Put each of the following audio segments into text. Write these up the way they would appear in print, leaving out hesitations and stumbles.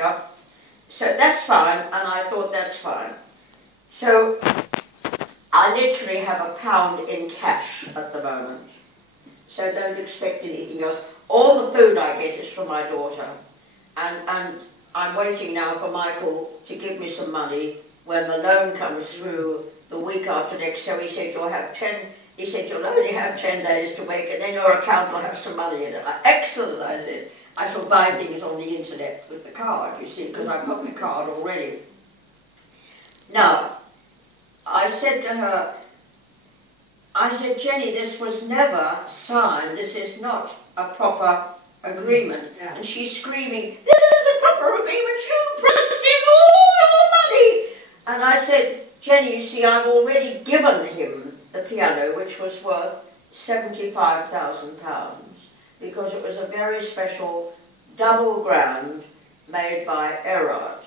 Yeah. So that's fine, and I thought that's fine. So I literally have £1 in cash at the moment. So don't expect anything else. All the food I get is from my daughter. And I'm waiting now for Michael to give me some money when the loan comes through the week after next. So he said, you'll only have 10 days to wait, and then your account will have some money in it. Excellent, I said. I shall buy things on the internet with the card, you see, because I've got the card already. Now, I said to her, Jenny, this was never signed. This is not a proper agreement. Yeah. And she's screaming, this is a proper agreement. You promised him all your money. And I said, Jenny, you see, I've already given him the piano, which was worth £75,000, because it was a very special double grand made by Erard.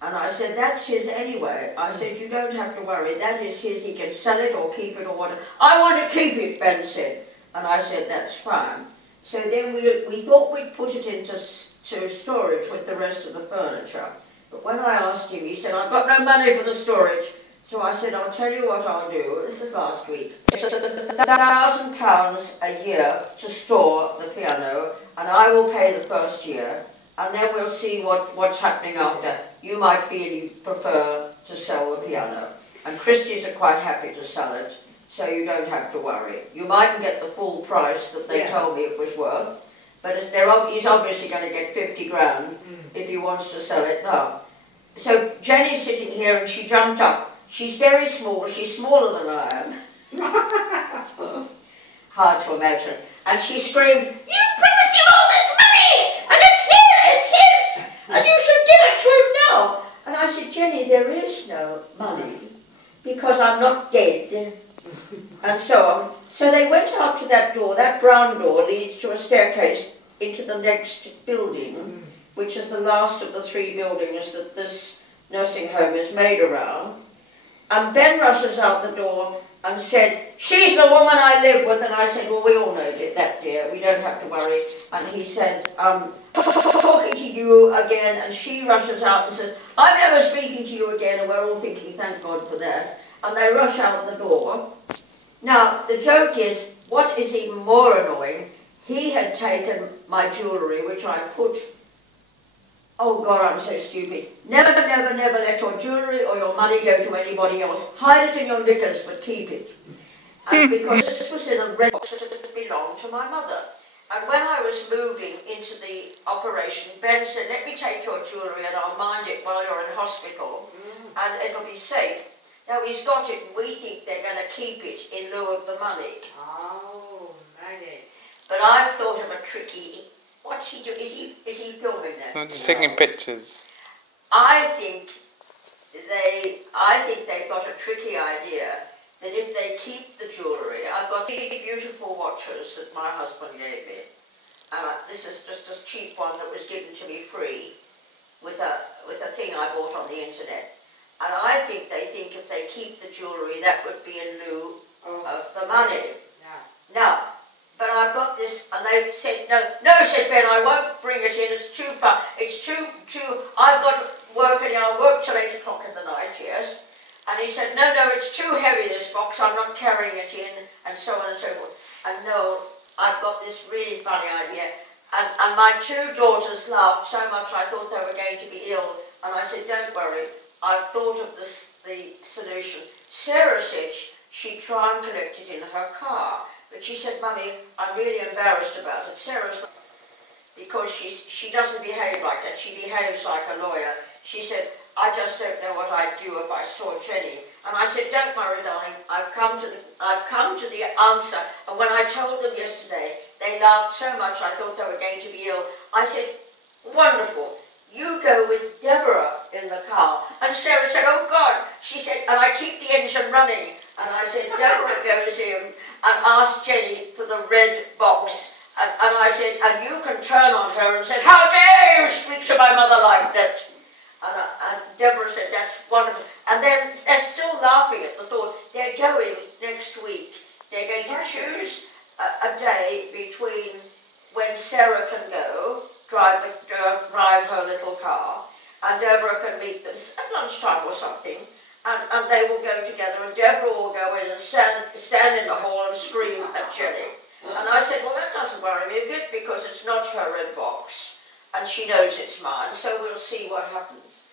And I said, that's his anyway. I said, you don't have to worry, that is his, he can sell it or keep it or whatever. I want to keep it, Ben said. And I said, that's fine. So then we thought we'd put it into storage with the rest of the furniture. But when I asked him, he said, I've got no money for the storage. So I said, I'll tell you what I'll do. This is last week. It's £1,000 a year to store the piano, and I will pay the first year, and then we'll see what's happening after. You might feel you prefer to sell the piano. And Christie's are quite happy to sell it, so you don't have to worry. You mightn't get the full price that they told me it was worth, but he's obviously going to get 50 grand if he wants to sell it now. So Jenny's sitting here and she jumped up. She's very small, she's smaller than I am. Hard to imagine. And she screamed, you promised him all this money! And it's his! And you should give it to him now! And I said, Jenny, there is no money, because I'm not dead. And so on. So they went out to that door. That brown door leads to a staircase into the next building, which is the last of the 3 buildings that this nursing home is made around. And Ben rushes out the door and said, she's the woman I live with. And I said, well, we all know that, dear. We don't have to worry. And he said, talking to you again. And she rushes out and says, I'm never speaking to you again. And we're all thinking, thank God for that. And they rush out the door. Now, the joke is, what is even more annoying, he had taken my jewellery, which I put... Oh God, I'm so stupid. Never, never, never let your jewellery or your money go to anybody else. Hide it in your knickers, but keep it. And because this was in a red box that belonged to my mother. And when I was moving into the operation, Ben said, let me take your jewellery and I'll mind it while you're in hospital, and it'll be safe. Now he's got it, and we think they're going to keep it in lieu of the money. Oh, Maggie. But I've thought of a tricky... What's he doing? Is he filming that? I'm just taking pictures. I think they've got a tricky idea that if they keep the jewellery, I've got 3 beautiful watches that my husband gave me, and this is just a cheap one that was given to me free with a thing I bought on the internet. And I think they think if they keep the jewellery, that would be in lieu of the money. Yeah. Now. But I've got this, and they've said, no, said Ben, I won't bring it in, it's too far, it's too, I've got work, and I'll work till 8 o'clock in the night, yes. And he said, no, it's too heavy, this box, I'm not carrying it in, and so on and so forth. And no, I've got this really funny idea. And my 2 daughters laughed so much I thought they were going to be ill, and I said, don't worry, I've thought of the solution. Sarah said she'd try and collect it in her car. But she said, Mummy, I'm really embarrassed about it. Sarah's not, because she doesn't behave like that. She behaves like a lawyer. She said, I just don't know what I'd do if I saw Jenny. And I said, don't worry, darling. I've come to the answer. And when I told them yesterday, they laughed so much I thought they were going to be ill. I said, wonderful. You go with Deborah in the car. And Sarah said, oh God. She said, and I keep the engine running. And I said, Deborah goes in and asks Jenny for the red box. And I said, and you can turn on her and say, how dare you speak to my mother like that? And Deborah said, that's wonderful. And then they're still laughing at the thought. They're going next week. They're going to choose a day between when Sarah can go drive her little car, and Deborah can meet them at lunchtime or something, and they will go together, and Deborah will go in and stand in the hall and scream at Jenny. And I said, well, that doesn't worry me a bit because it's not her red box, and she knows it's mine, so we'll see what happens.